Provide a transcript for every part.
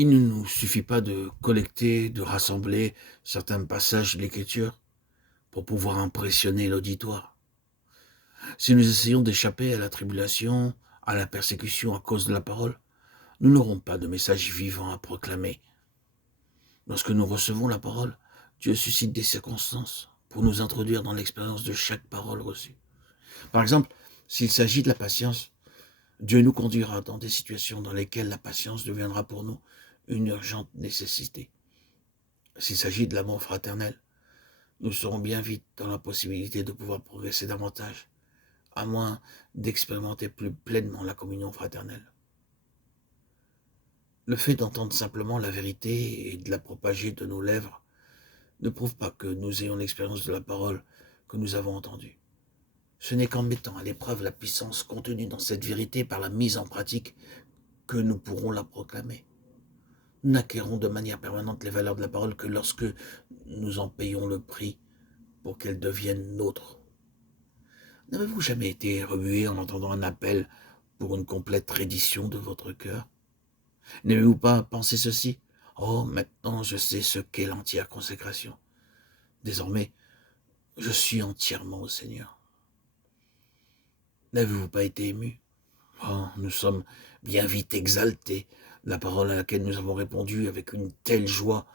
Il ne nous suffit pas de collecter, de rassembler certains passages de l'Écriture pour pouvoir impressionner l'auditoire. Si nous essayons d'échapper à la tribulation, à la persécution à cause de la parole, nous n'aurons pas de message vivant à proclamer. Lorsque nous recevons la parole, Dieu suscite des circonstances pour nous introduire dans l'expérience de chaque parole reçue. Par exemple, s'il s'agit de la patience, Dieu nous conduira dans des situations dans lesquelles la patience deviendra pour nous une urgente nécessité. S'il s'agit de l'amour fraternel, nous serons bien vite dans la possibilité de pouvoir progresser davantage, à moins d'expérimenter plus pleinement la communion fraternelle. Le fait d'entendre simplement la vérité et de la propager de nos lèvres ne prouve pas que nous ayons l'expérience de la parole que nous avons entendue. Ce n'est qu'en mettant à l'épreuve la puissance contenue dans cette vérité par la mise en pratique que nous pourrons la proclamer. Nous n'acquérons de manière permanente les valeurs de la parole que lorsque nous en payons le prix pour qu'elle devienne nôtre. N'avez-vous jamais été remué en entendant un appel pour une complète reddition de votre cœur? N'avez-vous pas pensé ceci? Oh, maintenant je sais ce qu'est l'entière consécration. Désormais, je suis entièrement au Seigneur. N'avez-vous pas été ému? Oh, nous sommes bien vite exaltés. La parole à laquelle nous avons répondu avec une telle joie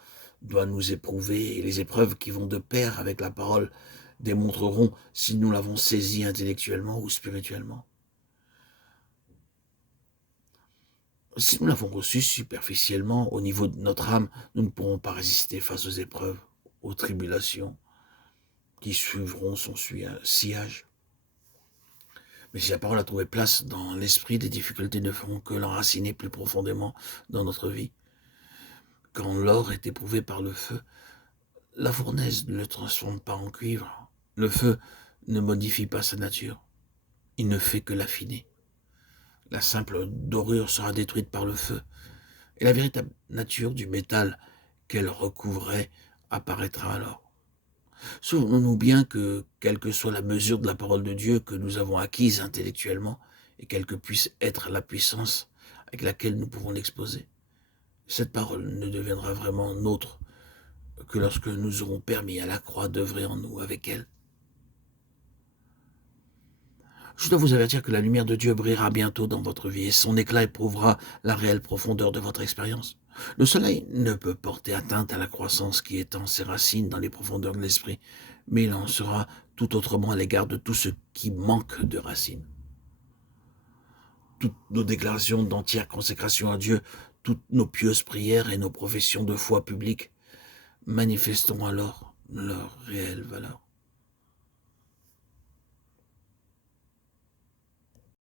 doit nous éprouver, et les épreuves qui vont de pair avec la parole démontreront si nous l'avons saisie intellectuellement ou spirituellement. Si nous l'avons reçue superficiellement au niveau de notre âme, nous ne pourrons pas résister face aux épreuves, aux tribulations qui suivront son sillage. Mais si la parole a trouvé place dans l'esprit, les difficultés ne feront que l'enraciner plus profondément dans notre vie. Quand l'or est éprouvé par le feu, la fournaise ne le transforme pas en cuivre. Le feu ne modifie pas sa nature. Il ne fait que l'affiner. La simple dorure sera détruite par le feu, et la véritable nature du métal qu'elle recouvrait apparaîtra alors. Souvenons-nous bien que, quelle que soit la mesure de la parole de Dieu que nous avons acquise intellectuellement, et quelle que puisse être la puissance avec laquelle nous pouvons l'exposer, cette parole ne deviendra vraiment nôtre que lorsque nous aurons permis à la croix d'œuvrer en nous avec elle. Je dois vous avertir que la lumière de Dieu brillera bientôt dans votre vie et son éclat éprouvera la réelle profondeur de votre expérience. Le soleil ne peut porter atteinte à la croissance qui étend ses racines dans les profondeurs de l'esprit, mais il en sera tout autrement à l'égard de tout ce qui manque de racines. Toutes nos déclarations d'entière consécration à Dieu, toutes nos pieuses prières et nos professions de foi publiques manifesteront alors leur réelle valeur.